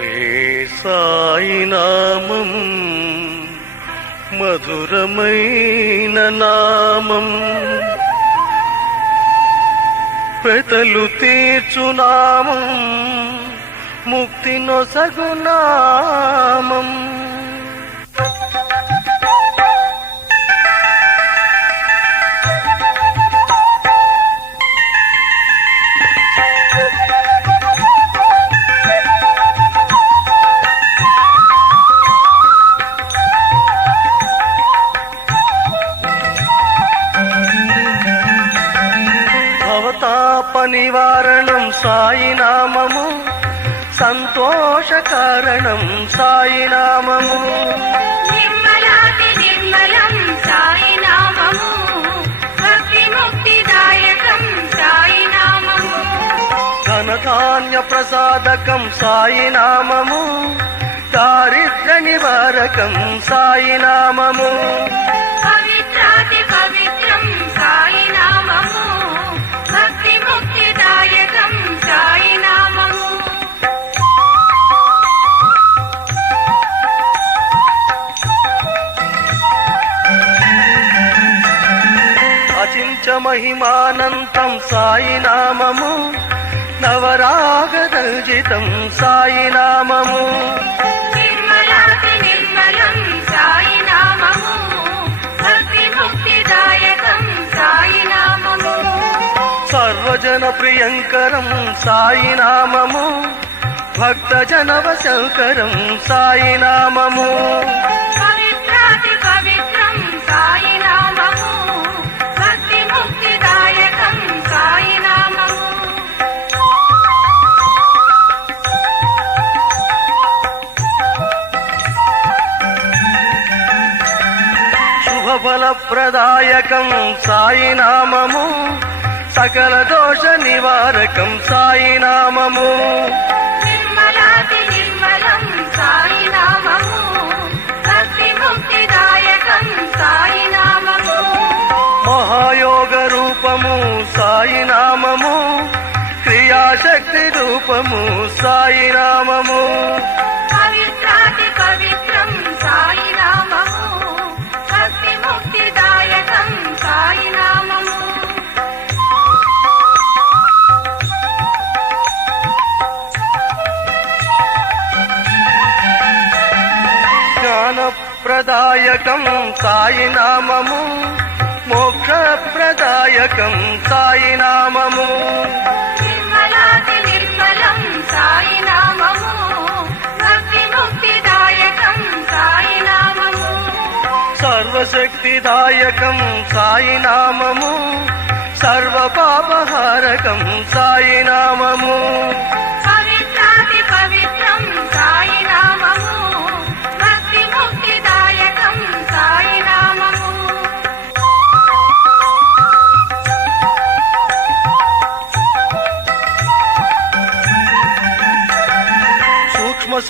రే సాయినామం మధురమైన నామం పెతలు తీర్చునామం ముక్తి నొసగునామం భవతాప నివారణం సాయి నామము సంతోష కారణం సాయి నామము నిర్మలాతి నిర్మలం సాయి నామము భక్తి ముక్తిదాయకం ధనధాన్య ప్రసాదకం దారిద్ర నివారకం సాయి భక్తి ముక్తిదాయకం సాయి నామము సర్వజన ప్రియంకరం సాయి నామము భక్త జనవ శంకరం సాయి సాయి నామము భక్తి ముక్తిదాయకం సాయి నామము మహాయోగ రూపము సాయి నామము క్రియాశక్తి రూపము సాయి జ్ఞానప్రదాయకం సాయి నామము నిర్మలాతి నిర్మలం సాయి నామము సర్వశక్తిదాయకం సాయి నామము సర్వ పాపహారకం సాయి నామము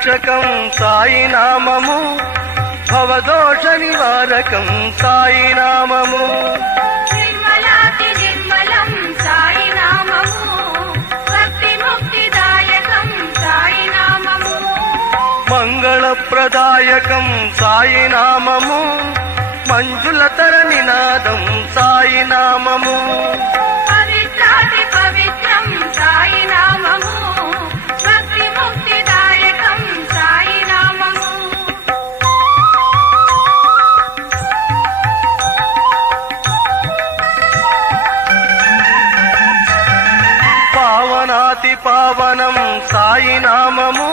సంరక్షకం సాయి నామము భవదోష నివారకం సాయి నామము మంగళప్రదాయకం సాయి నామము మంజులతర నినాదం సాయి నామము పావనం సాయి నామము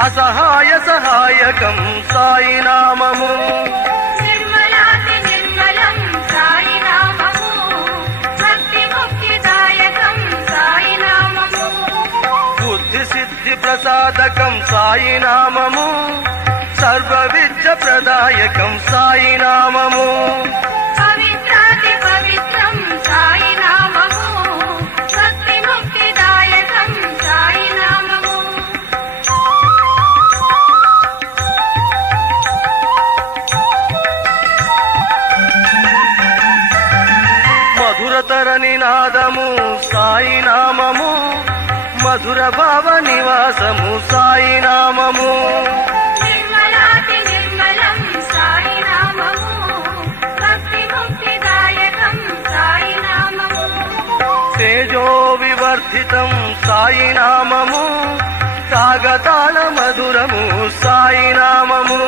అసహాయ సహాయకం సాయి నామము సిద్ధి ప్రసాదకం సాయి సర్వ విద్య ప్రదాయకం సాయి నామము స్వరతర నినాదము సాయినామము మధుర భావ నివాసము సాయినామము. తేజో వివర్ధితం సాయినామము సాగతాళ మధురము సాయినామము.